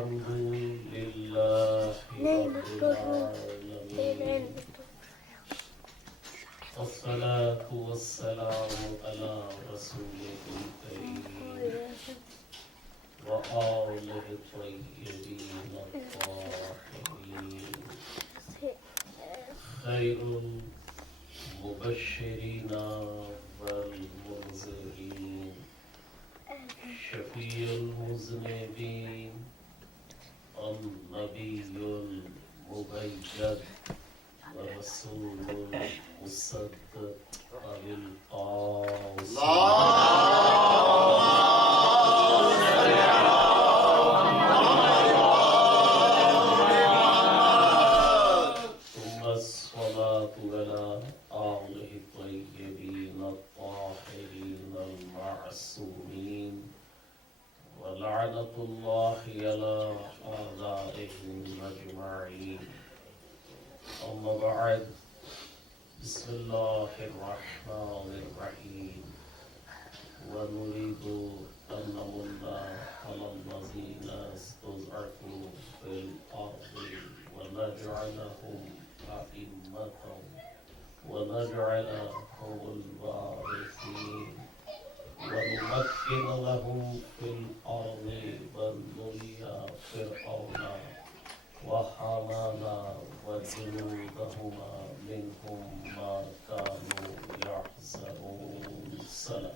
الحمد لله رب العالمين والصلاة والسلام على رسوله الكريم وآله الطيبين الطاهرين خير المبشرين والمنذرين شفيع المذنبين النبي المبجل ورسول المصدق بالقاسم ثم الصلاة على آله الطيبين الطاهرين المعصومين ولعنة الله على أعدائهم أجمعين أما بعد بسم الله الرحمن الرحيم ونريد أن نمن على الذين استضعفوا في الأرض ونجعلهم أئمة ونجعلهم الوارثين ونمكن لهم في الأرض ونري فرعون وحامان وجنودهما منهم ما كانوا يحذرون سلام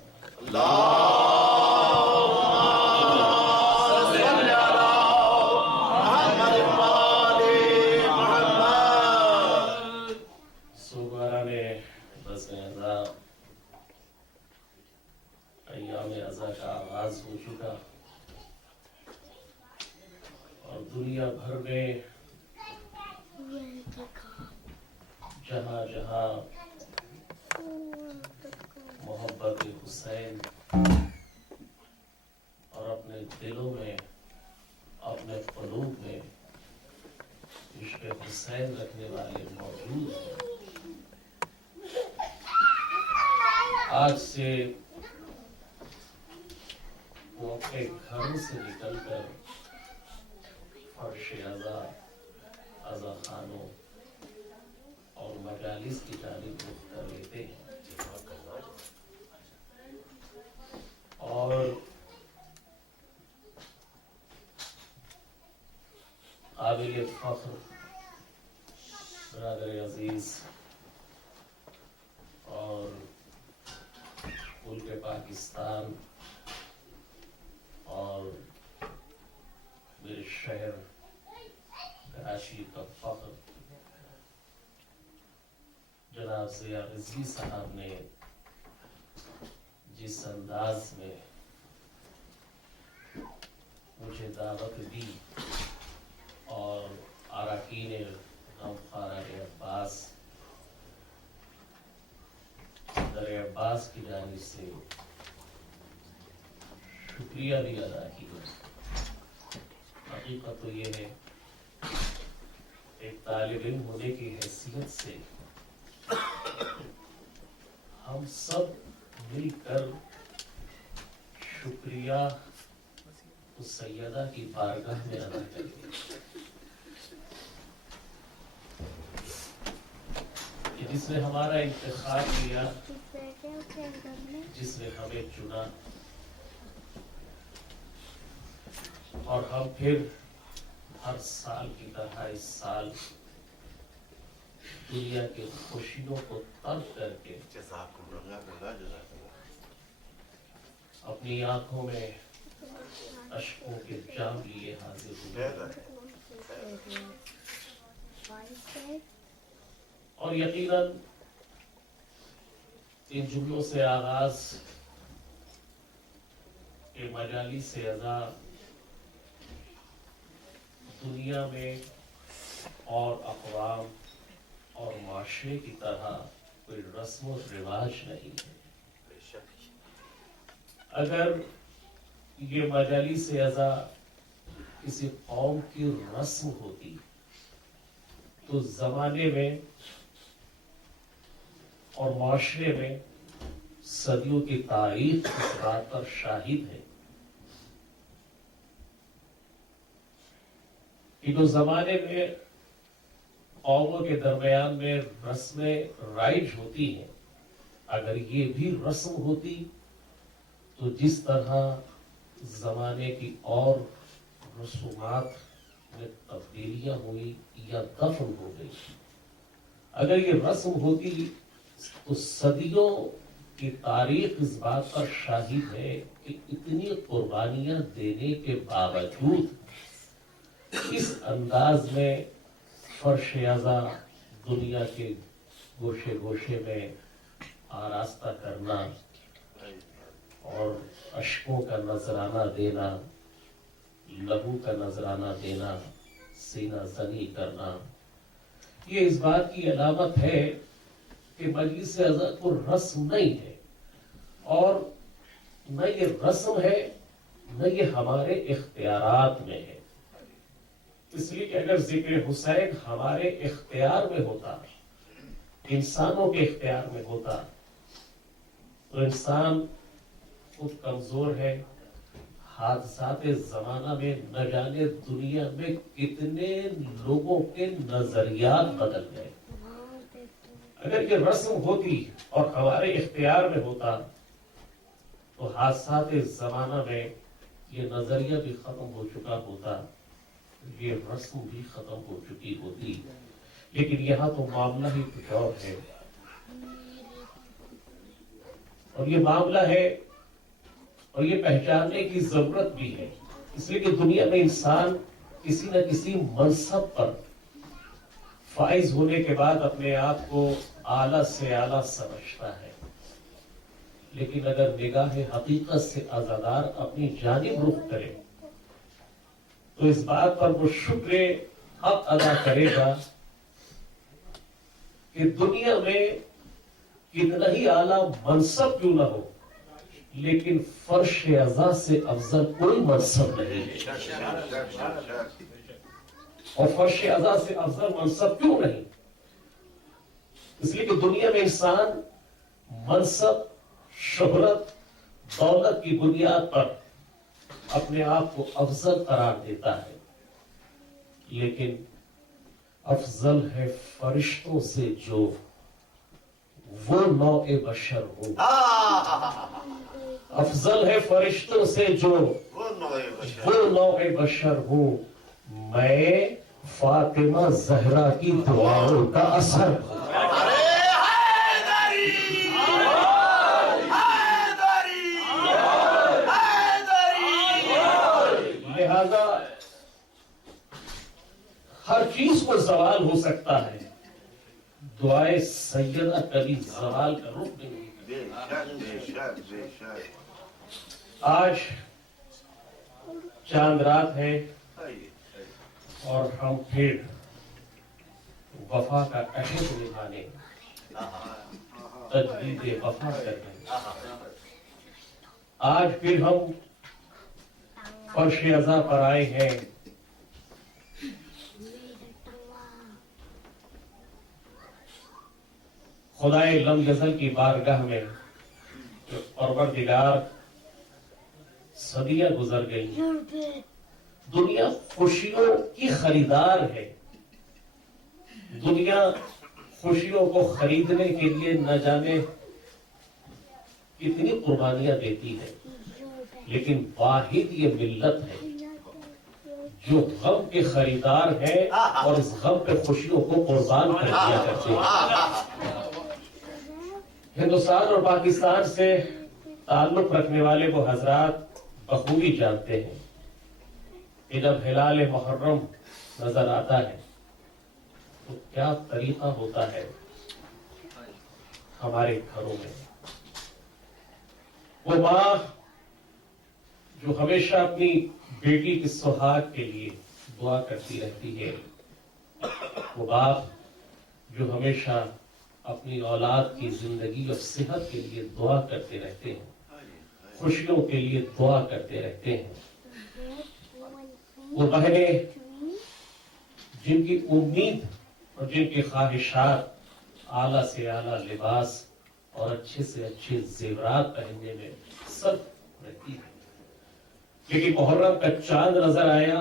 صوبران بزنیدہ ایام ازا کا آغاز ہو چکا اور دنیا بھر میں جہاں جہاں محبت حسین اور اپنے دلوں میں اپنے قلوب میں عشق حسین رکھنے والے موجود ہیں آج سے وہ اپنے گھروں سے نکل کر فرش عزا خانوں اور مجالس کی جانب رخ کر لیتے ہیں اور قابل فخر برادر عزیز اور ملک پاکستان اور میرے شہر کراچی کا فخر جناب ضیاء رضوی صاحب نے جس انداز میں مجھے دعوت دی اور اراکین غمخوارہ عباس در عباس کی جانب سے شکریہ بھی ادا کیا حقیقت تو یہ ہے ایک طالب علم ہونے کی حیثیت سے ہم سب مل کر شکریہ اس سیدہ کی بارگاہ میں ادا کرتے ہیں کہ جس نے ہمارا انتخاب کیا جس نے ہمیں چنا اور ہم پھر ہر سال کی طرح اس سال دنیا کے خوشیوں کو ترک کر کے اپنی آنکھوں میں اشکوں کے جام لیے حاضر ہوئے اور یقیناً ان جملوں سے آغاز کے مجالس سے عزا دنیا میں اور اقوام اور معاشرے کی طرح کوئی رسم و رواج نہیں ہے اگر یہ مجالس عزا کسی قوم کی رسم ہوتی تو زمانے میں اور معاشرے میں صدیوں کی تاریخ اس بات پر شاہد ہے کہ جو زمانے میں قوموں کے درمیان میں رسمیں رائج ہوتی ہیں، اگر یہ بھی رسم ہوتی تو جس طرح زمانے کی اور رسومات میں تبدیلیاں ہوئی یا دفن ہو گئی، اگر یہ رسم ہوتی تو صدیوں کی تاریخ اس بات پر شاہد ہے کہ اتنی قربانیاں دینے کے باوجود اس انداز میں فرش ازاں دنیا کے گوشے گوشے میں آراستہ کرنا اور اشکوں کا نذرانہ دینا، لہو کا نذرانہ دینا، سینہ زنی کرنا، یہ اس بات کی علامت ہے کہ مجلس ازاں کو رسم نہیں ہے، اور نہ یہ رسم ہے نہ یہ ہمارے اختیارات میں ہے۔ اس لیے کہ اگر ذکر حسین ہمارے اختیار میں ہوتا، انسانوں کے اختیار میں ہوتا، تو انسان خود کمزور ہے، حادثات زمانہ میں نہ جانے دنیا میں کتنے لوگوں کے نظریات بدل گئے۔ اگر یہ رسم ہوتی اور ہمارے اختیار میں ہوتا تو حادثات زمانہ میں یہ نظریہ بھی ختم ہو چکا ہوتا، یہ رسم بھی ختم ہو چکی ہوتی، لیکن یہاں تو معاملہ ہی کچھ اور ہے، اور یہ معاملہ ہے اور یہ پہچاننے کی ضرورت بھی ہے، اس لیے کہ دنیا میں انسان کسی نہ کسی منصب پر فائز ہونے کے بعد اپنے آپ کو اعلیٰ سے اعلیٰ سمجھتا ہے، لیکن اگر نگاہ حقیقت سے آزادار اپنی جانب رخ کرے تو اس بات پر وہ شکر حق ادا کرے گا کہ دنیا میں کتنا ہی اعلیٰ منصب کیوں نہ ہو، لیکن فرش ازاں سے افضل کوئی منصب نہیں ہے، اور فرش ازاں سے افضل منصب کیوں نہیں؟ اس لیے کہ دنیا میں انسان منصب، شہرت، دولت کی بنیاد پر اپنے آپ کو افضل قرار دیتا ہے، لیکن افضل ہے فرشتوں سے جو وہ نوع بشر ہو، افضل ہے فرشتوں سے جو وہ نوع بشر ہو، میں فاطمہ زہرا کی دعاؤں کا اثر ہوں۔ لہذا ہر چیز کو زوال ہو سکتا ہے، دعائے سیدہ کبھی زوال کا رخ نہیں۔ آج چاند رات ہے اور ہم پھر وفا کا عہد نبھانے، تجدید وفا کرنے، آج پھر ہم فرش ازاں پر آئے ہیں، خدائے لم یزل کی بارگاہ میں جو پروردگار صدیاں گزر گئی، دنیا خوشیوں کی خریدار ہے، دنیا خوشیوں کو خریدنے کے لیے نہ جانے کتنی قربانیاں دیتی ہے، لیکن واحد یہ ملت ہے جو غم کے خریدار ہے اور اس غم پہ خوشیوں کو قربان کر دیا کرتے ہیں۔ ہندوستان اور پاکستان سے تعلق رکھنے والے وہ حضرات بخوبی جانتے ہیں کہ جب ہلال محرم نظر آتا ہے تو کیا طریقہ ہوتا ہے ہمارے گھروں میں۔ وہ ماں جو ہمیشہ اپنی بیٹی کی سہاگ کے لیے دعا کرتی رہتی ہے، وہ باپ جو ہمیشہ اپنی اولاد کی زندگی اور صحت کے لیے دعا کرتے رہتے ہیں، خوشیوں کے لیے دعا کرتے رہتے ہیں، وہ بہنیں جن کی امید اور جن کی خواہشات اعلیٰ سے اعلیٰ لباس اور اچھے سے اچھے زیورات پہننے میں سب رہتی ہے، لیکن محرم کا چاند نظر آیا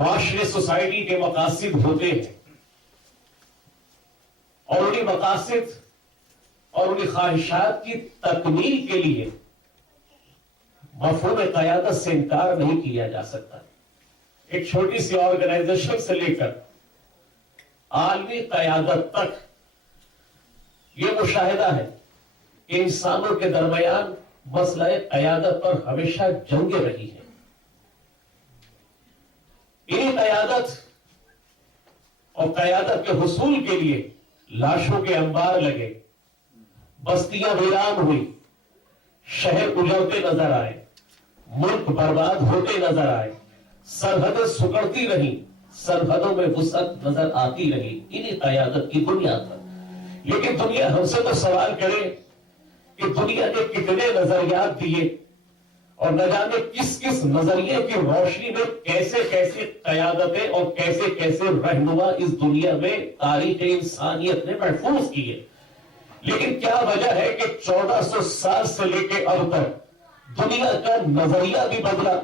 معاشرے سوسائٹی کے مقاصد ہوتے ہیں اور انہیں مقاصد اور انہیں خواہشات کی تکمیل کے لیے مفہوم قیادت سے انکار نہیں کیا جا سکتا. ایک چھوٹی سی آرگنائزیشن سے لے کر عالمی قیادت تک یہ مشاہدہ ہے کہ انسانوں کے درمیان مسئلہ قیادت پر ہمیشہ جنگیں رہی ہیں. انہی قیادت اور قیادت کے حصول کے لیے لاشوں کے انبار لگے, بستیاں ویران ہوئی, شہر اجڑتے نظر آئے, ملک برباد ہوتے نظر آئے, سرحدیں سکڑتی رہیں, سرحدوں میں وسعت نظر آتی رہی. انہی قیادت کی بنیاد پر. لیکن دنیا ہم سے تو سوال کرے کہ دنیا نے کتنے نظریات دیے اور نہ جانے کس کس نظریے کی روشنی میں کیسے کیسے قیادتیں اور کیسے کیسے رہنما اس دنیا میں تاریخ انسانیت نے محفوظ کیے. لیکن کیا وجہ ہے کہ 1400 سال سے لے کے اب تک دنیا کا نظریہ بھی بدلا,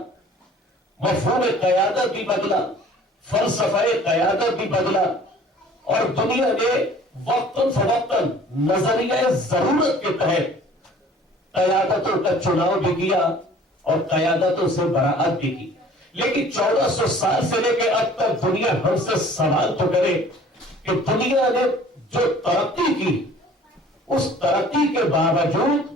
مفہوم قیادت بھی بدلا, فلسفہ قیادت بھی بدلا, اور دنیا نے وقتاً فوقتاً نظریہ ضرورت کے تحت قیادتوں کا چناؤ بھی کیا اور قیادتوں سے براعت بھی کی. لیکن 1400 سال سے لے کے اب تک دنیا ہم سے سوال تو کرے کہ دنیا نے جو ترقی کی اس ترقی کے باوجود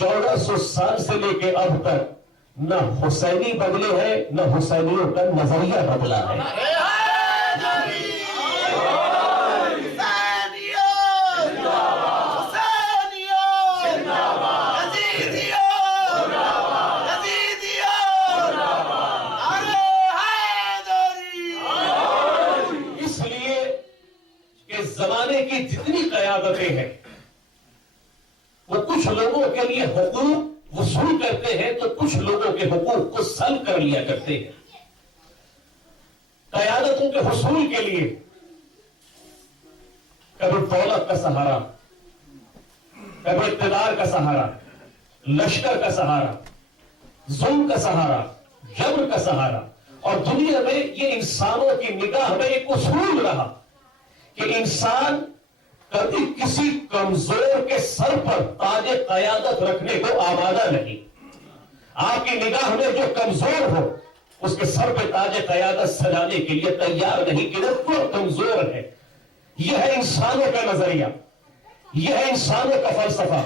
1400 سال سے لے کے اب تک نہ حسینی بدلے ہیں نہ حسینیوں کا نظریہ بدلا ہے. اس لیے کہ زمانے کی جتنی قیادتیں ہیں وہ کچھ لوگوں کے لیے حقوق وصول کرتے ہیں تو کچھ لوگوں کے حقوق کو سلب کر لیا کرتے ہیں. قیادتوں کے حصول کے لیے کبھی دولت کا سہارا, کبھی اقتدار کا سہارا, لشکر کا سہارا, ظلم کا سہارا, جبر کا سہارا, اور دنیا میں یہ انسانوں کی نگاہ میں ایک اصول رہا کہ انسان کبھی کسی کمزور کے سر پر تاج قیادت رکھنے کو آمادہ نہیں. آپ کی نگاہ میں جو کمزور ہو اس کے سر پہ تاج قیادت سجانے کے لیے تیار نہیں کہ وہ کمزور ہے. یہ ہے انسانوں کا نظریہ, یہ ہے انسانوں کا فلسفہ.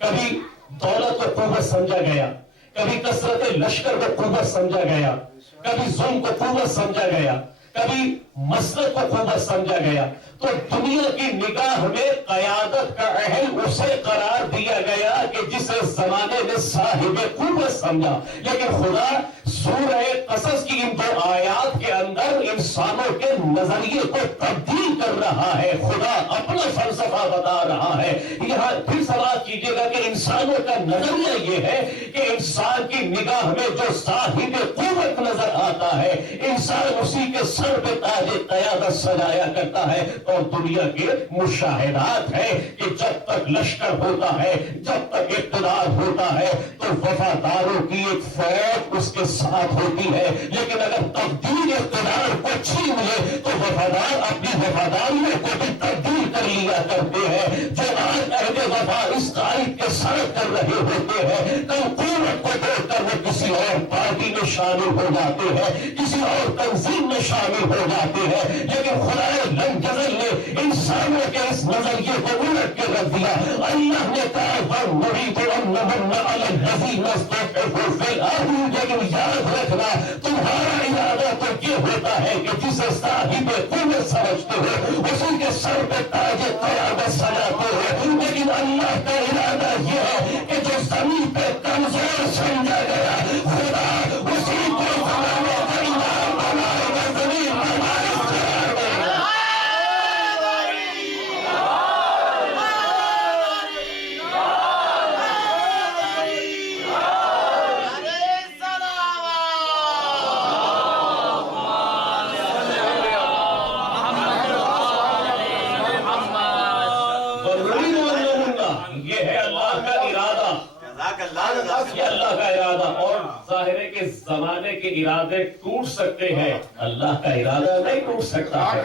کبھی دولت کو قوت سمجھا گیا, کبھی کثرت لشکر کو قوت سمجھا گیا, کبھی ظلم کو قوت سمجھا گیا, کبھی مسلک کو قوت سمجھا گیا. تو دنیا کی نگاہ میں قیادت کا اہل اسے قرار دیا گیا کہ جسے زمانے نے صاحب قوت سمجھا. لیکن خدا سورہ قصص کی ان 2 آیات کے اندر انسانوں کے نظریے کو تبدیل کر رہا ہے. خدا اپنا فلسفہ بتا رہا ہے. یہاں پھر سوال کیجئے گا کہ انسانوں کا نظریہ یہ ہے کہ انسان کی نگاہ میں جو صاحب قوت نظر آتا ہے انسان اسی کے سر پہ تاج قیادت سجایا کرتا ہے. اور دنیا کے مشاہدات ہے کہ جب تک لشکر ہوتا ہے, جب تک اقتدار ہوتا ہے تو وفاداروں کی ایک فوج اس کے ساتھ ہوتی ہے. لیکن اگر تبدیل اقتدار کو چھین لے تو وفادار اپنی وفاداریوں کو بھی تبدیل کر لیا کرتے ہیں. جو آج اہل وفا اس قائد کے ساتھ کر رہے ہوتے ہیں کل قوت کو دیکھ کر وہ کسی اور پارٹی میں شامل ہو جاتے ہیں, کسی اور تنظیم میں شامل ہو جاتے ہیں. لیکن خدا لم جزل نے انسانوں کے اس نظریے کو الٹ کے رکھ دیا. اللہ نے کہا لیکن یاد رکھنا تمہارا ارادہ تو یہ ہوتا ہے کہ جسے صاحب قوت سمجھتے ہو اسی کے سر پہ تاج قیادت سجاتے ہو. لیکن اللہ کا ارادہ یہ ہے کہ جو زمین پہ کمزور سمجھا گیا خدا اسی کو زمانے کا امام بنائے گا, زمین ہماری قرار دے گا. یہ ہے اللہ کا ارادہ یہ اللہ کا ارادہ، اور ظاہر ہے کہ زمانے کے ارادے ٹوٹ سکتے ہیں، اللہ کا ارادہ نہیں ٹوٹ سکتا ہے۔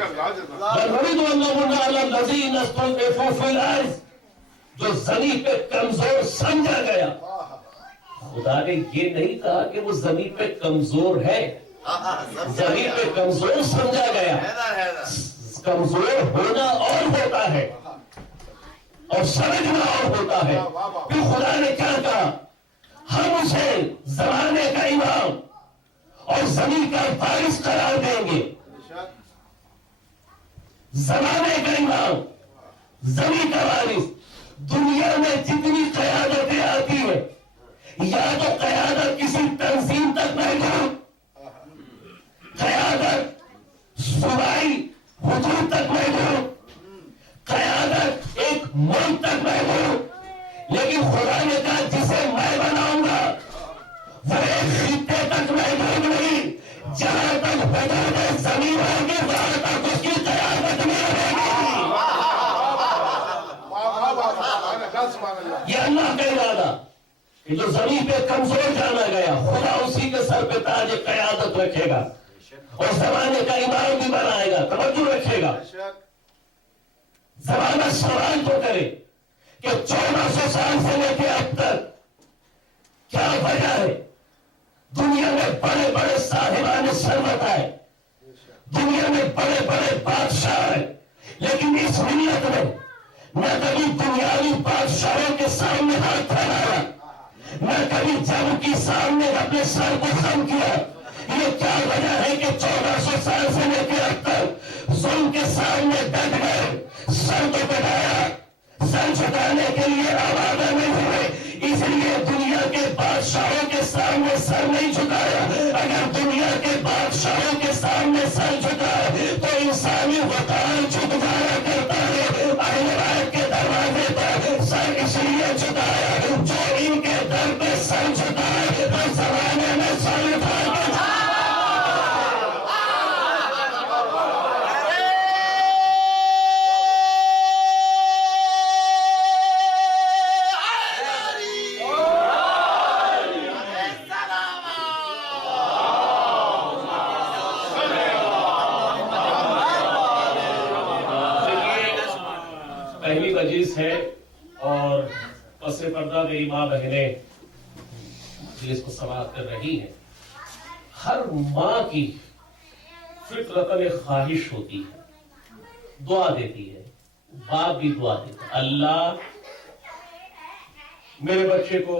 جو زمین پہ کمزور سمجھا گیا، خدا نے یہ نہیں کہا کہ وہ زمین پہ کمزور ہے، زمین پہ کمزور سمجھا گیا۔ کمزور ہونا اور ہوتا ہے اور سمجھنا اور ہوتا ہے۔ پھر خدا نے کیا کہا؟ ہم اسے زمانے کا امام اور زمین کا وارث قرار دیں گے۔ زمانے کا امام، زمین کا وارث۔ دنیا میں جتنی قیادتیں آتی ہیں، یا تو قیادت کسی تنظیم تک محدود، قیادت صوبائی حدود تک محدود، قیادت ایک ملک تک محدود، لیکن خدا نے کہا جسے میں بناؤں گا وہ ایک خطے تک محدود نہیں، جہاں تک حدود زمین ہوگی وہاں تک اس کی قیادت میں رہے گی۔ یہ اللہ کا ارادہ کہ جو زمین پہ کمزور جانا گیا، خدا اسی کے سر پہ تاج قیادت رکھے گا اور زمانے کا امام بھی بنائے گا، توجہ رکھے گا۔ زمانہ سوال تو کرے کہ 1400 سال سے لے کے اب تک کیا وجہ ہے؟ دنیا میں بڑے بڑے صاحبان ثروت آئے، دنیا میں بڑے بڑے بادشاہ ہیں، لیکن اس ملت میں نہ کبھی دنیاوی بادشاہوں کے سامنے ہاتھ پھیلایا، نہ کبھی جنگ کے سامنے اپنے سر کو خم کیا۔ یہ کیا وجہ ہے کہ 1400 سال سے لے کے اب تک ظلم کے سامنے ڈٹ گئے، سر کو کٹایا، سر جھکانے کے لیے آوازہ نہیں ہوئے، اس لیے دنیا کے بادشاہوں کے سامنے سر نہیں جھکایا۔ اگر دنیا کے بادشاہوں کے سامنے سر جھکائے تو انسانی وقار جھک جایا کرتا ہے۔ اہل بیت کے دروازے پر سر اس لیے جھکایا جو ان کے در پہ سر جھکائے ہر زمانے میں سر اٹھا کے پہلی مجلس ہے اور پس پردہ میری ماں بہنیں جس کو سماعت کر رہی ہیں۔ ہر ماں کی فطرتاً ایک خواہش ہوتی ہے، دعا دیتی ہے، باپ بھی دعا دیتا ہے، اللہ میرے بچے کو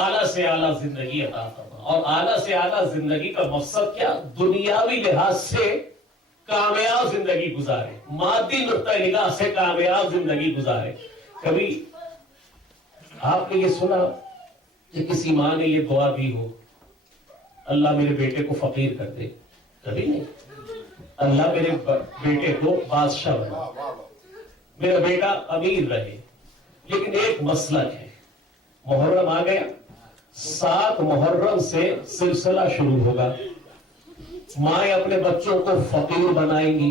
اعلیٰ سے اعلیٰ زندگی عطا فرما۔ اور اعلیٰ سے اعلیٰ زندگی کا مقصد کیا؟ دنیاوی لحاظ سے کامیاب زندگی گزارے، مادی نقطہ نگاہ سے کامیاب زندگی گزارے۔ کبھی آپ نے یہ سنا کہ کسی ماں نے یہ دعا دی ہو اللہ میرے بیٹے کو فقیر کر دے؟ کبھی نہیں۔ اللہ میرے بیٹے کو بادشاہ بنا، میرا بیٹا امیر رہے۔ لیکن ایک مسلک ہے، محرم آ گیا، 7 محرم سے سلسلہ شروع ہوگا، مائیں اپنے بچوں کو فقیر بنائیں گی،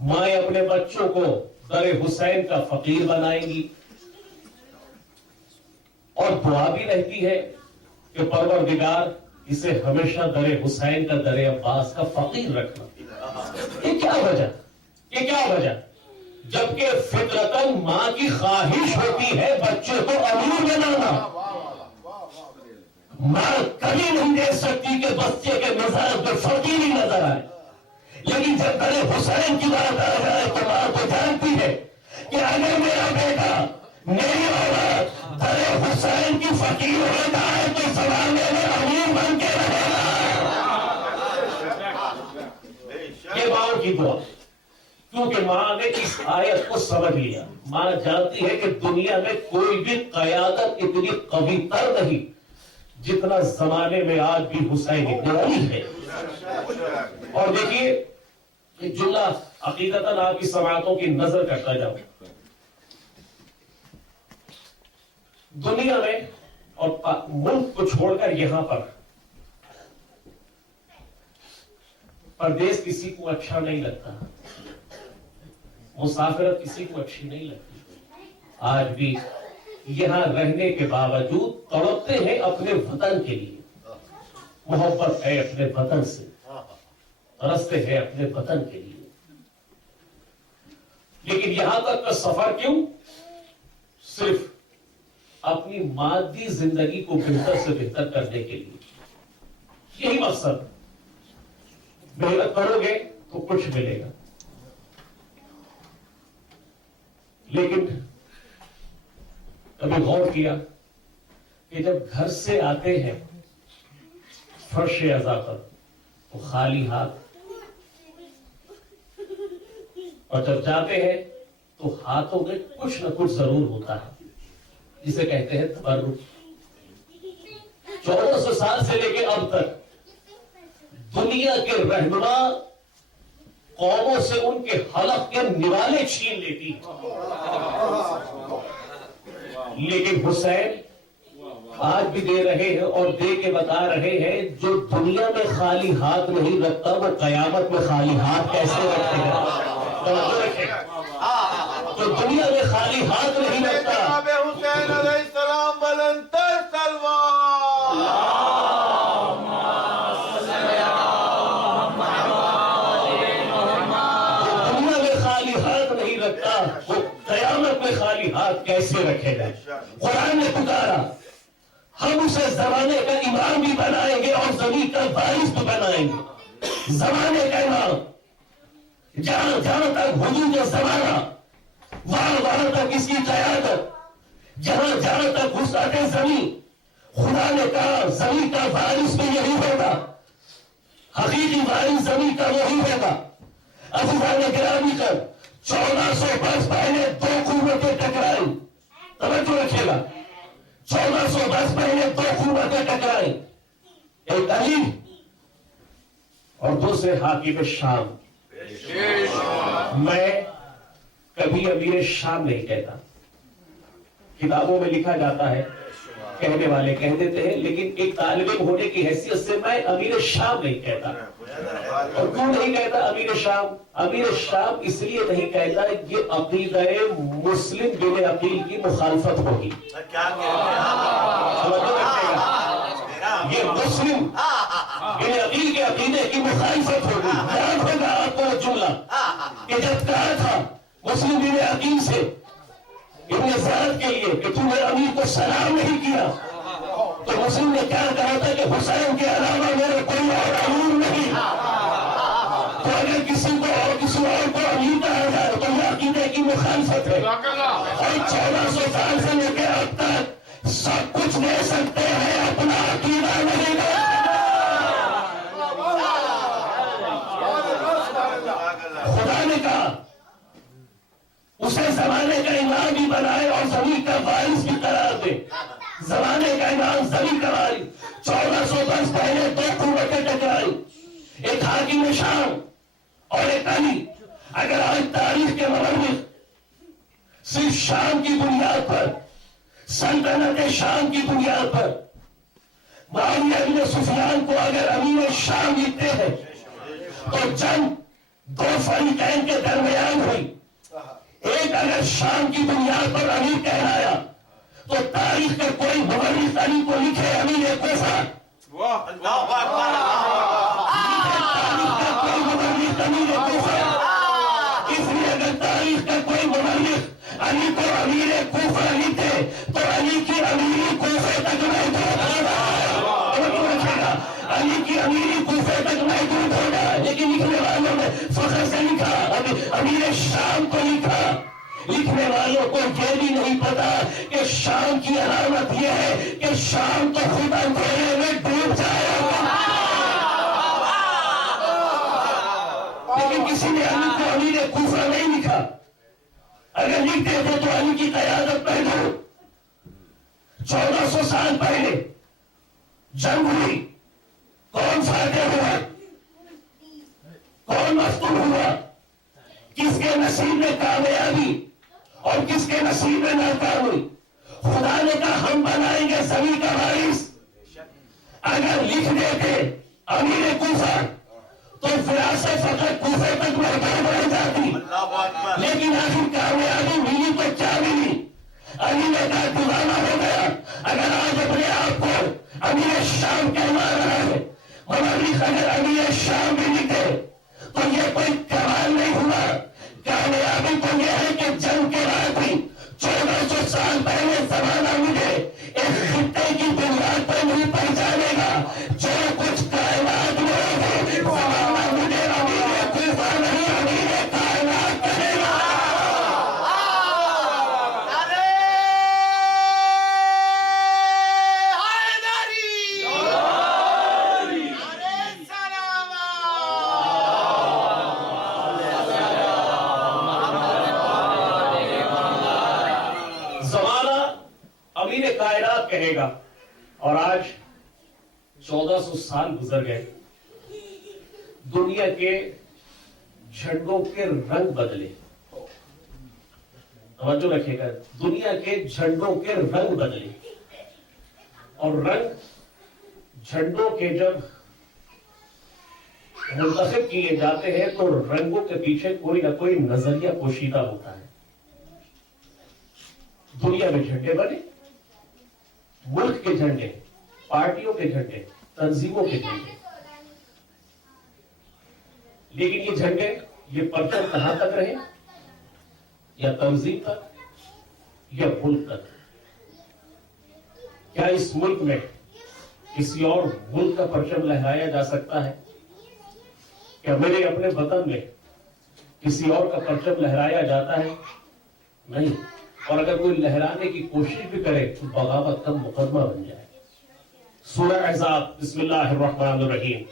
مائیں اپنے بچوں کو در حسین کا فقیر بنائیں گی، اور دعا بھی رہتی ہے کہ پروردگار اسے ہمیشہ در حسین کا، در عباس کا فقیر رکھنا۔ یہ کیا وجہ؟ یہ کیا وجہ؟ جبکہ فطرتاً ماں کی خواہش ہوتی ہے بچے کو امیر بنانا۔ ماں کبھی نہیں دیکھ سکتی کہ بچے کے مزاج پر فقیری نظر آئے، لیکن جب در حسین کی بات آ جائے تو ماں تو جانتی ہے کہ اگر میرا بیٹا، میری اولاد در حسین کی فقیر ہو جائے تو زمانے میں امیر بن کے رہے گا۔ یہ ماں کی دعا، کیونکہ ماں نے اس آیت کو سمجھ لیا۔ ماں جانتی ہے کہ دنیا میں کوئی بھی قیادت اتنی قوی تر نہیں جتنا زمانے میں آج بھی حسین ابن علی ہے۔ اور دیکھیے ایک جملہ عقیدتاً آپ کی سماعتوں کی نظر کرتا جاؤں، دنیا میں اور ملک کو چھوڑ کر یہاں پر پردیس کسی کو اچھا نہیں لگتا، مسافرت کسی کو اچھی نہیں لگتی۔ آج بھی یہاں رہنے کے باوجود تڑپتے ہیں اپنے وطن کے لیے. محبت ہے اپنے وطن سے, ترستے ہیں اپنے وطن کے لیے. لیکن یہاں تک کا سفر کیوں؟ صرف اپنی مادی زندگی کو بہتر سے بہتر کرنے کے لیے. یہی مقصد. محنت کرو گے تو کچھ ملے گا, لیکن کبھی غور کیا کہ جب گھر سے آتے ہیں فرش اعضا پر تو خالی ہاتھ, اور جب جاتے ہیں تو ہاتھوں میں کچھ نہ کچھ ضرور ہوتا ہے, جسے کہتے ہیں تبرک. 1400 سال سے لے کے اب تک دنیا کے رہنما قوموں سے ان کے حلق کے نوالے چھین لیتی, لیکن حسین آج بھی دے رہے ہیں اور دے کے بتا رہے ہیں جو دنیا میں خالی ہاتھ نہیں رکھتا وہ قیامت میں خالی ہاتھ کیسے رکھے گا. جو دنیا میں خالی ہاتھ نہیں رکھتا. حسین علیہ السلام بلند تلوار. وہ قیامت میں خالی ہاتھ کیسے رکھے گا. قرآن نے پکارا ہم اسے زمانے کا امام بھی بنائیں گے اور زمین کا وارث بھی بنائیں گے. زمانے کا امام, جہاں جہاں تک حدود زمانہ وہاں تک اس کی قیادت, جہاں جہاں تک وسعت زمین, خدا نے کہا زمین کا وارث بھی یہی ہوگا. حقیقی وارث زمین کا وہی ہوگا. عزیزان گرامی کر 1400 برس پہلے دو قوتیں ٹکرائی. توجہ رکھیے گا, 1400 برس پہلے دو قوتیں ٹکرائی, ایک علی اور دوسرے حاکم شام. میں کبھی امیر شام نہیں کہتا, کتابوں میں لکھا جاتا ہے, کہنے والے کہہ دیتے ہیں, لیکن ایک طالب علم ہونے کی حیثیت سے میں امیر شام نہیں کہتا. اور کیوں نہیں کہتا امیر شام؟ امیر شام اس لیے نہیں کہتا یہ عقیدہ مسلم بن عقیل کی مخالفت ہوگی. یہ مسلم بن عقیل کے عقیدے کی مخالفت ہوگی. یاد ہوگا آپ کو جملہ کہ جب کہا تھا مسلم بن عقیل سے ابن زیاد کے لیے کہ تم نے امیر کو سلام نہیں کیا, تو مسلم نے کیا کہا تھا کہ حسین کے علاوہ میرے کوئی اور امیر نہیں. تو اگر کسی کو اور کسی اور کو امیر کہا جائے تو یہ عقیدے کی مخالفت ہے. اور 1400 سال سے لے کے اب تک سب کچھ دے سکتے ہیں, اپنا عقیدہ نہیں دے. خدا نے کہا اسے زمانے کا امام بھی بنائے اور زمین کا وارث بھی قرار دے. زمانے کا امام زمین کا وارث. 1400 برس پہلے دو قوتیں ٹکرائی, ایک حاکم شام اور ایک علی. اگر آج تاریخ کے مورخ صرف شام کی بنیاد پر, سلطنت شام کی بنیاد پر معاویہ بن سفیان کو اگر امیر شام لکھتے ہیں تو جنگ دو فریقین کے درمیان ہوئی. ایک اگر شام کی بنیاد پر امیر کہلایا تو تاریخ کے کوئی مورخ علی کو لکھے امیر کوفہ. تاریخ کا کوئی مورخ امیر کوفہ. اس لیے اگر تاریخ کا کوئی مورخ علی کو امیر کوفہ لکھے تو علی کی امیری کوفے تک محدود ہوگا. علی کی امیری کوفے تک محدود ہوگا. لیکن لکھنے والوں نے فخر سے لکھا, امیر شام کو لکھا. لکھنے والوں کو یہ بھی نہیں پتا کہ شام کی علامت یہ ہے کہ شام تو خود اندھیرے میں ڈوب جائے گا. لیکن کسی نے علی کو امیر کوفہ نہیں لکھا. اگر لکھتے تھے تو علی کی قیادت پہلو 1400 سال پہلے جنگ ہوئی, کون فاتح ہوا, کون مفتون ہوا, کس کے نصیب میں کامیابی اور کس کے نصیب میں ناکامی. خدا نے کہا ہم بنائیں گے زمین کا وارث. اگر لکھ دیتے امیر کوفہ تو وراثت فقط کوفے تک محدود رہ جاتی. لیکن آخر کامیابی ملی تو کیا ملی؟ علی نے کہا دیوار شام کہلوا رہا ہے. ممالک اگر امیر شام بھی لکھے تو یہ کوئی کمال نہیں ہوا. کامیابی تو یہ ہے کہ جنگ کے بعد بھی 1400 سال پہلے زمانہ مجھے ایک خطے کی بنیاد پر نہیں پہچانے گا. جو کچھ کائنات میں ہے زمانہ مجھے امیر کوفہ نہیں امیر کائنات کہے گا. زمانہ امیر کائنات کہے گا. اور آج 1400 سال گزر گئے. دنیا کے جھنڈوں کے رنگ بدلے. توجہ رکھیے گا, دنیا کے جھنڈوں کے رنگ بدلے. اور رنگ جھنڈوں کے جب منتخب کیے جاتے ہیں تو رنگوں کے پیچھے کوئی نہ کوئی نظریہ پوشیدہ ہوتا ہے. دنیا میں جھنڈے بنے, ملک کے جھنڈے, پارٹیوں کے جھنڈے, تنظیموں کے جھنڈے. لیکن یہ جھنڈے, یہ پرچم کہاں تک رہے؟ یا تنظیم تک یا ملک تک؟ کیا اس ملک میں کسی اور ملک کا پرچم لہرایا جا سکتا ہے؟ کیا میرے اپنے وطن میں کسی اور کا پرچم لہرایا جاتا ہے؟ نہیں. اور اگر کوئی لہرانے کی کوشش بھی کرے تو بغاوت کا مقدمہ بن جائے. سورہ احزاب, بسم اللہ الرحمن الرحیم.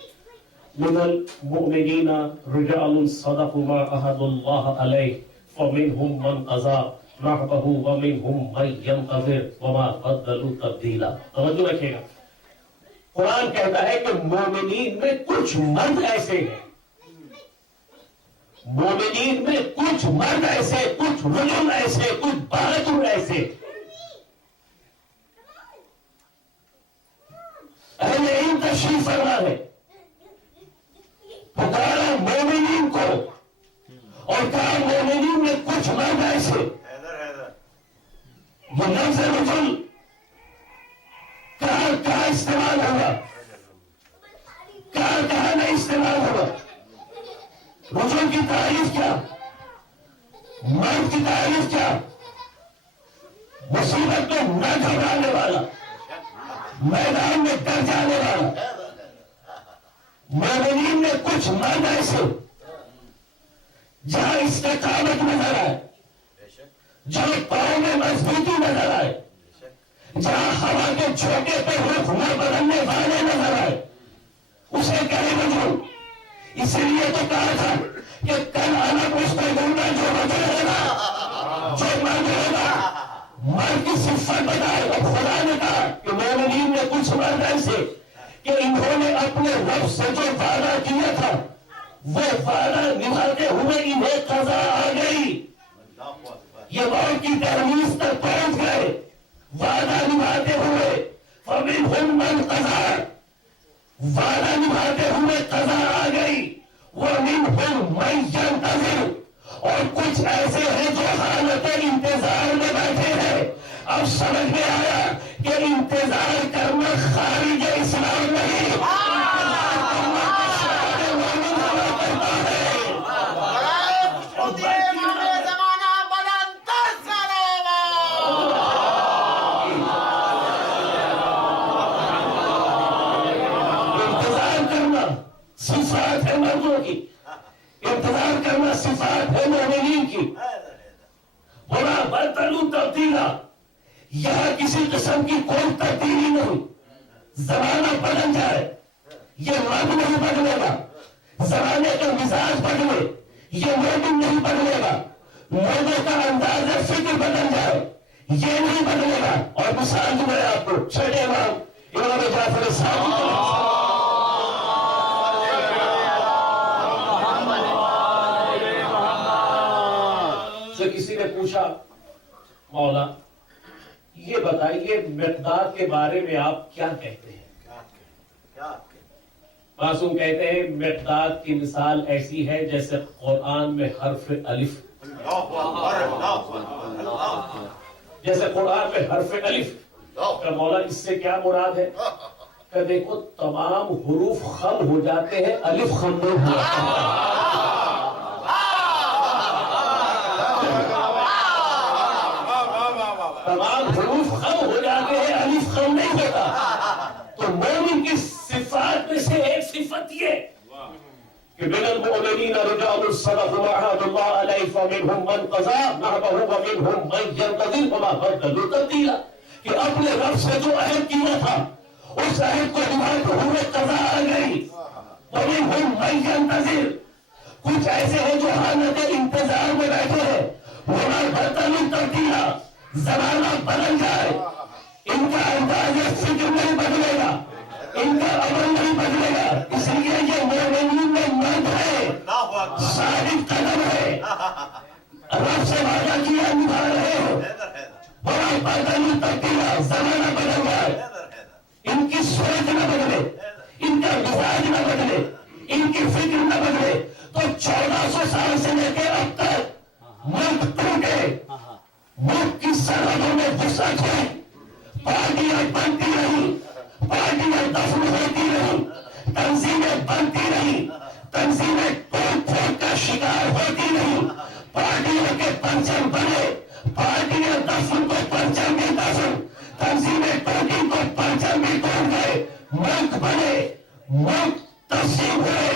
من المؤمنین رجال صدقوا ما عاهدوا الله علیہ فمنهم من قضى نحبه ومنهم من ينتظر وما بدلوا تبدیلا. توجہ رکھیے گا, قرآن کہتا ہے کہ مومنین میں کچھ مرد ایسے ہیں, مومنین میں کچھ مرد ایسے, کچھ رجل ایسے, کچھ بہادر ایسے. اہل علم تشریف فرما ہے, پکارا مومنین کو اور کہا مومنین میں کچھ مرد ایسے. یہ لفظ رجل کہاں استعمال ہوگا, کہاں نہیں استعمال ہوگا. رجل کی تعریف کیا, مرد کی تعریف کیا؟ مصیبت تو نہ گھبرانے والا, میدان میں ڈر جانے والا. مومنین میں کچھ مرد ایسے جہاں استقامت نظر آئے, جہاں پاؤں میں مضبوطی نظر آئے, جہاں ہوا کے جھونکے پہ رخ نہ بدلنے والے نظر آئے, اسے کہے رجل. اسی لیے تو کہا تھا کہ کل آنا اس کو ڈھونڈنا جو رجل ہوگا, جو مرد ہوگا, مرد کی صفت بتائے. اور خدا نے کہا کہ مومنین میں کچھ مرد ایسے کہ انہوں نے اپنے رب سے جو وعدہ کیا تھا وہ وعدہ نبھاتے ہوئے انہیں قضا آ گئی. یہ موت کی دہلیز تک پہنچ گئے وعدہ نبھاتے ہوئے. فمنہم من قضا, وعدہ نبھاتے ہوئے قضا آ گئی. ومنہم من ینتظر, اور کچھ ایسے ہیں جو حالت انتظار میں بیٹھے ہیں. اب سمجھ میں آیا کہ انتظار کرنا خارج اسلام نہیں, انتظار کرنا اسلام مومن ہوا کرتا ہے. انتظار کرنا صفات ہے مردوں کی, انتظار کرنا صفات ہے مومنین کی. وما بدلوا تبدیلا, یہاں کسی قسم کی کوئی تبدیلی نہیں. زمانہ بدل جائے یہ مرد نہیں بدلے گا, زمانے کا مزاج بدلے یہ مومن نہیں بدلے گا, لوگوں کا انداز فکر بدل جائے یہ نہیں بدلے گا. اور مثال دوں میں آپ کو, چھٹے امام امام جعفر صادق سے کسی نے پوچھا, مولا یہ بتائیے مقداد کے بارے میں آپ کیا کہتے ہیں؟ معصوم کہتے ہیں مقداد کی مثال ایسی ہے جیسے قرآن میں حرف الف, جیسے قرآن میں حرف الف. مولا اس سے کیا مراد ہے؟ کہ دیکھو تمام حروف خم ہو جاتے ہیں، الف خم نہیں ہوتا تمام حروف خم ہو جاتے ہیں، الف خم نہیں ہوتا. تو مومن کی صفات میں سے ایک صفت یہ کہ من المؤمنین رجال صدقوا ما عاهدوا الله عليه فمنهم من قضى نحبه ومنهم من ينتظر وما بدلوا تبدیلا. کہ اپنے رب سے جو عہد کیا تھا اس عہد کو نبھاتے ہوئے قضا آ گئی. ومنهم من ينتظر، کچھ ایسے ہیں جو حالت انتظار میں بیٹھے ہیں. وما بدلوا تبدیلا، زمانہ بدل جائے ان کا انداز فکر نہیں بدلے گا، ان کا عمل نہیں بدلے گا. اس لیے یہ مومنین میں مرد ہے، ثابت قدم ہے، رب سے وعدہ کیا نبھا رہے ہو. بڑا بدل تبدیلا، زمانہ بدل گیا. ان کی سوچ نہ بدلے، ان کا مزاج نہ بدلے، ان کی فکر نہ بدلے. تو 1400 سال سے لے کے اب تک ملک ٹوٹے، ملک کی سرحدوں میں غصہ چھوڑے، پارٹیاں بنتی رہی، پارٹیاں دفن ہوتی رہی، تنظیمیں بنتی رہی، تنظیمیں ٹوٹ پھوٹ کا شکار ہوتی رہی. پارٹیوں کے پرچم بنے، پارٹیاں دفن کو پرچم بھی دفن، تنظیمیں ٹوٹی کو پرچم بھی ٹوٹ گئے. ملک بنے، ملک تقسیم ہوئے،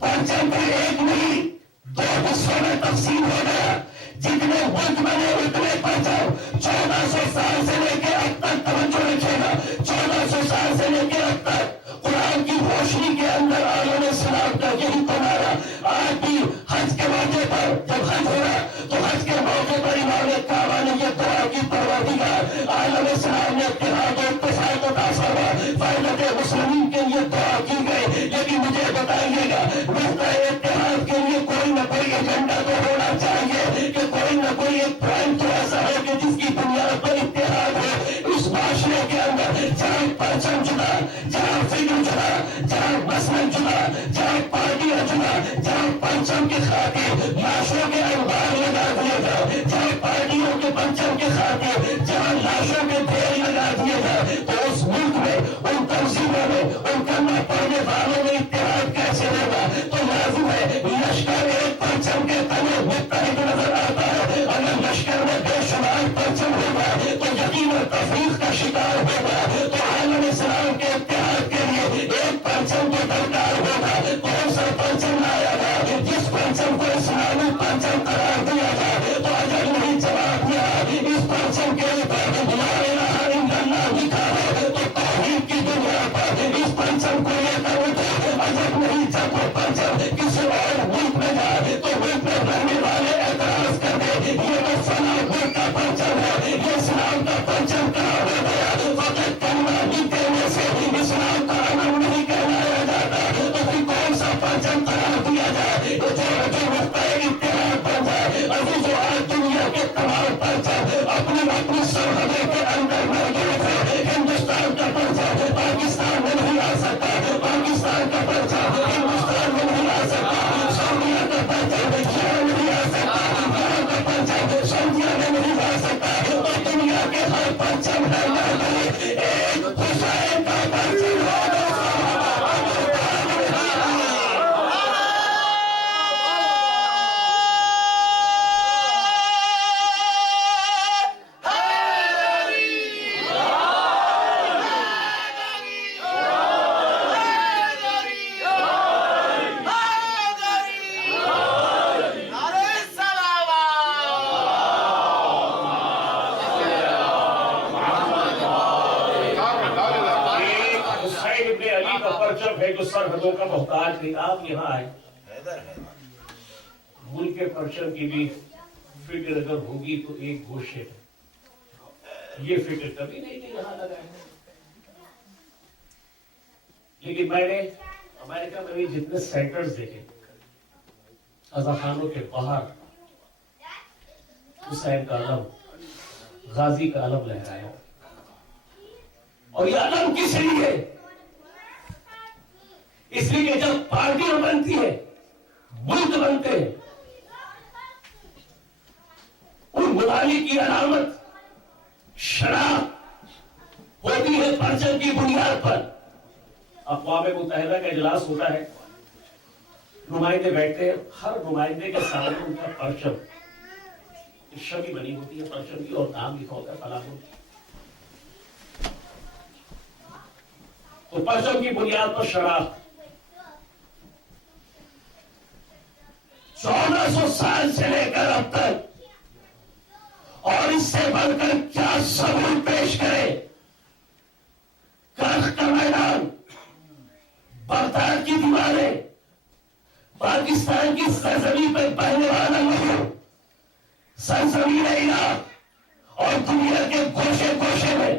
پرچم بھی ایک نہیں 2 حصوں میں تقسیم ہو گیا. جتنے ملک بنے اتنے پرچم. 1400 سال سے لے کے اب تک توجہ رکھے گا، 1400 سال سے لے کے اب تک قرآن کی روشنی کے اندر عالم اسلام کا یہی تمہارا. آج بھی حج کے موقع پر جب حج ہو رہا تو حج کے موقع پر امام کعبہ نے یہ دعا کی، پروردگار عالم اسلام نے اتحاد و اتفاق عطا فرما، فائدت مسلمین کے لیے دعا کی گئی. لیکن مجھے بتائیے گا نقطہ اتحاد کے لیے کوئی نہ کوئی ایجنڈا تو ہونا چاہیے، کہ کوئی نہ کوئی ایک پوائنٹ تو ایسا ہے کہ جس کی بنیاد پر اتحاد ہے. اس معاشرے کے اندر جہاں پرچم جدا، جہاں فکر جدا، جہاں مسلک جدا، جہاں پارٹیاں جدا، جہاں پرچم کے خاطر لاشوں کے انبار لگا دیے گئے، جہاں پارٹیوں کے پرچم کے خاطر جہاں لاشوں کے ڈھیر لگا دیے گئے، تو اس ملک میں ان تنظیموں میں ان کلمہ پڑھنے والوں میں اتحاد کیسے ہوگا؟ تو لازم ہے لشکر ایک پرچم کے تلے متحد نظر آتا ہے. اگر لشکر میں بے شمار پرچم ہوگا تو یقیناً تفریق کا شکار ہوگا. تو عالم اسلام کے اتحاد کے لیے ایک پرچم تو درکار ہوگا. کون سا پرچم لایا گا جس پرچم کو اسلامی پرچم قرار دیا جائے؟ تو اگر نہیں جواب دیا اس پرچم کے اوپر لا الہ الا اللہ لکھا ہے تو توحید کی دنیا پر اس پرچم کو لے کر اٹھو. اگر نہیں جب وہ پرچم کسی اور ملک میں جائے تو ملک میں رہنے والے اعتراض کر دے یہ تو فلاں ملک کا پرچم ہے، یہ اسلام کا پرچم کہاں ہو گیا؟ فقط کلمہ بھی دینے سے اسلام کا عمل نہیں کہلایا جاتا. تو پھر کون سا پرچم قرار دیا جائے جو نقطۂ اتحاد بن جائے؟ عزیز و آج دنیا کے تمام پرچم اپنی اپنی سرحدوں کے اندر موجود ہے. ہندوستان کا پرچم پاکستان میں نہیں آ سکتا، پاکستان کا پرچم ہندوستان میں نہیں آ سکتا، سعودیہ کا پرچم یہاں نہیں آ سکتا، یہاں کا پرچم سعودیہ میں نہیں آ سکتا. اور دنیا کے ہر پرچم ہے ایک حسین کا پرچم ہوگا. جو سرحدوں کا محتاج نہیں. آپ یہاں آئے ملک کے پرچم کی بھی فکر اگر ہوگی تو ایک گوشے ہے، یہ فکر کبھی نہیں کہ یہاں لگائے. لیکن میں نے امریکہ میں بھی جتنے سینٹرز دیکھے اذاخانوں کے باہر حسین کا علم، غازی کا علم لہرایا. اور یہ علم کس لیے؟ اس لیے کہ جب پارٹیاں بنتی ہے، ملک بنتے ہیں، ان ممالک کی علامت شناخت ہوتی ہے پرچم کی بنیاد پر. اقوام متحدہ کا اجلاس ہوتا ہے, نمائندے بیٹھتے ہیں, ہر نمائندے کے سامنے ان کا پرچم, شبی بنی ہوتی ہے پرچم کی, اور نام لکھا ہوتا ہے فلاں. تو پرچم کی بنیاد پر شناخت 1400 سال سے لے کر اب تک, اور اس سے بڑھ کر کیا ثبوت پیش کرے. کرخ کا میدان, بغداد کی دیواریں, پاکستان کی سرزمین پر بہنے والا لہو, سرزمین عراق اور دنیا کے گوشے گوشے میں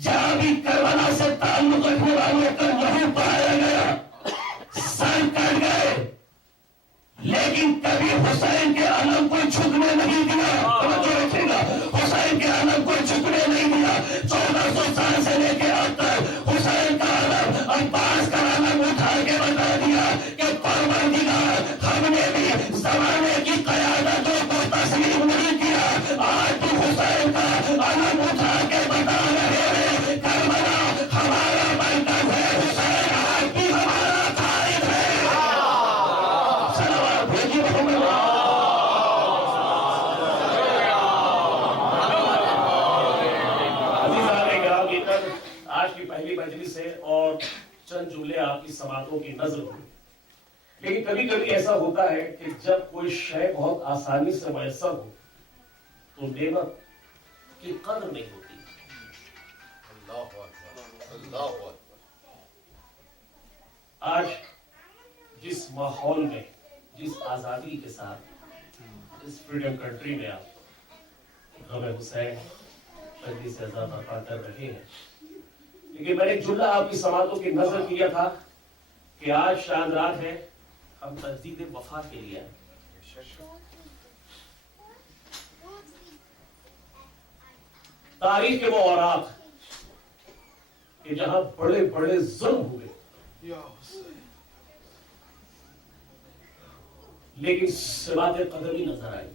جہاں بھی کربلا سے تعلق رکھنے والوں کا لہو بہایا گیا, سر کٹ گئے, لیکن کبھی حسین کے علم کو جھکنے نہیں دیا. رکھے گا, حسین کے علم کو جھکنے نہیں دیا. 1400 سال سے لے کے اب تک حسین کا علم, عباس کا علم اٹھا کے بتا دیا کہ پروردگار, ہم نے بھی زمانے کی قیادتوں کو تسلیم نہیں کیا. آج تو حسین کا علم اٹھا کے بتا رہے ہیں کربلا ہمارا مرکز ہے, حسین آج بھی ہمارا قائد ہے. آج کی پہلی مجلس ہے اور چند جملے آپ کی سماعتوں کی نظر ہوئی, لیکن کبھی کبھی ایسا ہوتا ہے کہ جب کوئی شے بہت آسانی سے میسر ہو تو نعمت کی قدر نہیں ہوتی. آج جس ماحول میں, جس آزادی کے ساتھ اس فریڈم کنٹری میں آپ غم حسین شدید سے زیادہ برپا کر رہے ہیں, لیکن میں نے جملہ آپ کی سماعتوں کی نظر کیا تھا کہ آج شاند رات ہے, ہم تجدید وفا کے لیے آئے. تاریخ کے وہ اوراق کہ جہاں بڑے بڑے ظلم ہوئے, لیکن سمات قدمی نظر آئی.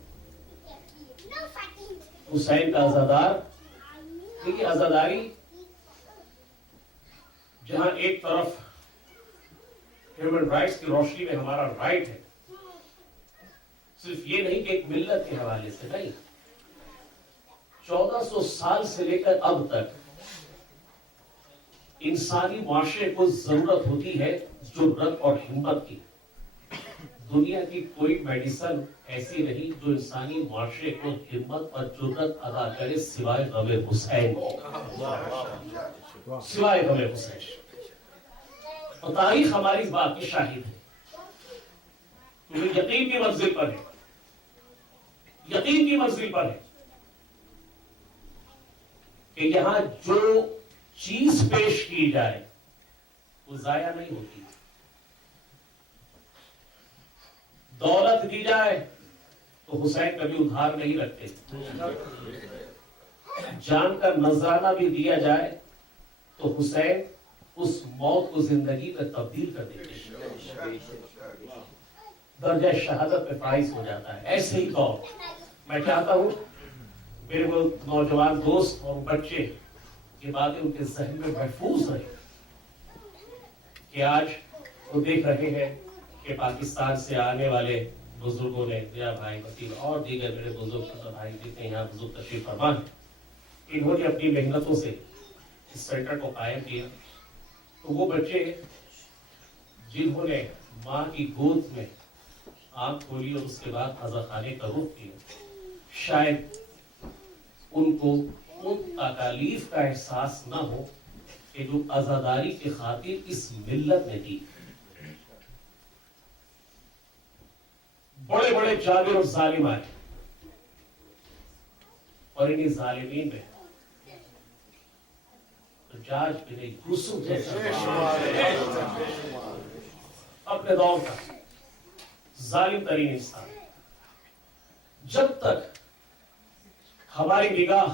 حسین کا عزادار, دیکھیے عزاداری جہاں ایک طرف ہیومن رائٹس کی روشنی میں ہمارا رائٹ ہے, صرف یہ نہیں کہ ایک ملت کے حوالے سے نہیں, 1400 سال سے لے کر اب تک انسانی معاشرے کو ضرورت ہوتی ہے جرأت اور ہمت کی. دنیا کی کوئی میڈیسن ایسی نہیں جو انسانی معاشرے کو ہمت اور جرأت ادا کرے سوائے غم حسین, سوائے غم حسین. اور تاریخ ہماری اس بات کی شاہد ہے. کیونکہ یقین کی منزل پر ہے, یقین کی منزل پر ہے کہ یہاں جو چیز پیش کی جائے وہ ضائع نہیں ہوتی. دولت دی جائے تو حسین کبھی ادھار نہیں رکھتے. جان کا نذرانہ بھی دیا جائے تو حسین اس موت کو زندگی میں تبدیل کر دیتے, درجہ شہادت پہ فائز ہو جاتا ہے. ایسے ہی طور میں چاہتا ہوں میرے وہ نوجوان دوست اور بچے یہ باتیں ان کے ذہن میں محفوظ رہیں کہ آج وہ دیکھ رہے ہیں کہ پاکستان سے آنے والے بزرگوں نے, میرا بھائی وکیل اور دیگر میرے بزرگ بھائی جتنے یہاں بزرگ تشریف فرما ہیں, انہوں نے اپنی محنتوں سے اس سینٹر کو قائم کیا. تو وہ بچے جنہوں نے ماں کی گود میں آنکھ کھولی اور اس کے بعد عزا خانے کا رخ کیا, شاید ان کو ان تکالیف کا احساس نہ ہو کہ جو عزاداری کی خاطر اس ملت نے دی. بڑے بڑے جابر اور ظالم آئے اور انہیں ظالمین میں جاج بن یوسف جیسا اپنے دور کا ظالم ترین انسان. جب تک ہماری نگاہ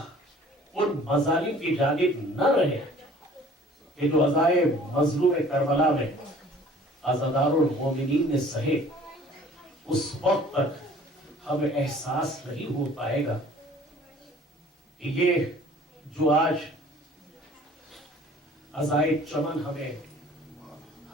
ان مظالم کی جانب نہ رہے کہ جو عزائے مظلوم کربلا میں عزادار المومنین نے سہے, اس وقت تک ہمیں احساس نہیں ہو پائے گا کہ یہ جو آج عزائے چمن ہمیں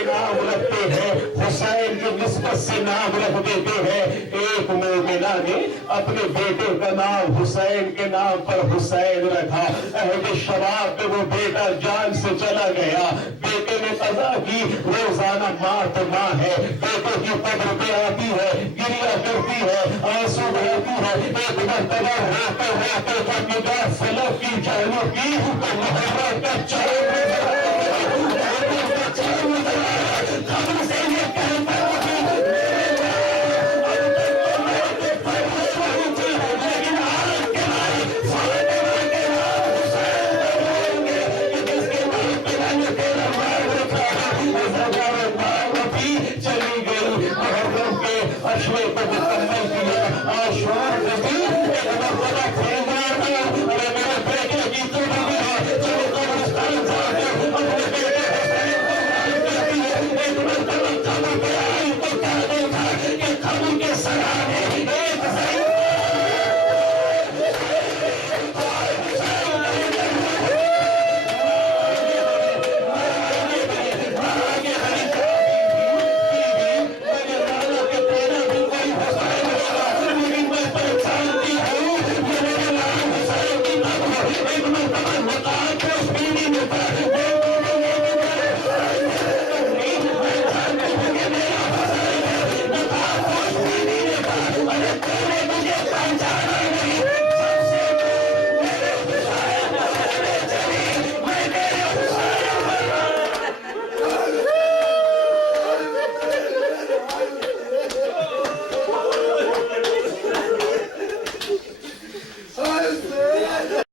کے نام رکھتے ہیں، حسین کی نسبت سے نام رکھ دیتے ہیں۔ ایک مومنہ نے اپنے بیٹے کا نام حسین کے نام پر حسین رکھا۔ عہد شباب میں وہ بیٹا جان سے چلا گیا، بیٹے نے قضا کی روزانہ ماں تو ماں ہے، بیٹے کی قبر پہ آتی ہے، گریا کرتی ہے، آنسو بہاتی ہے۔ ایک مرتبہ ہوتے ہوتے تو نگاہ فلک کی جانب کی تو محرم کا چاند